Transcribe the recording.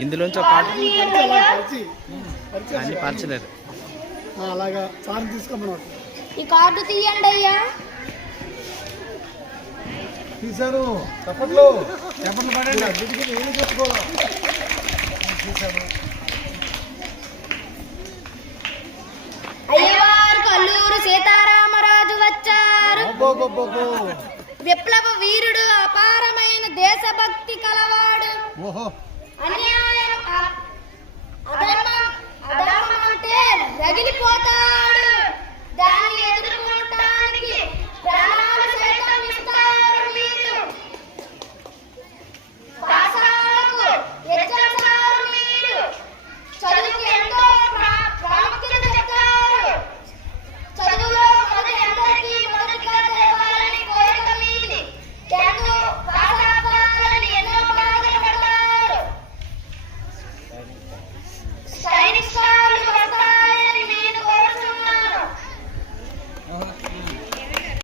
ఇందులోంచి ఒక అన్ని పంచలేదు. అలాగా సార్ తీసుకోమన్నమాట. ఈ కార్డు తీయండి అయ్యా. తీశారు. చప్పట్లు పడండి. అన్నిటికీ నేను చెప్పుకోవాలా. తీశారు. అయ్యవారు కల్లూరు సీతారామరాజు వచ్చారు. విప్లవ వీరుడు, అపారమైన దేశభక్తి కలవాడు. అన్యాయం అధర్మం అంటే రగిలిపోతాడు.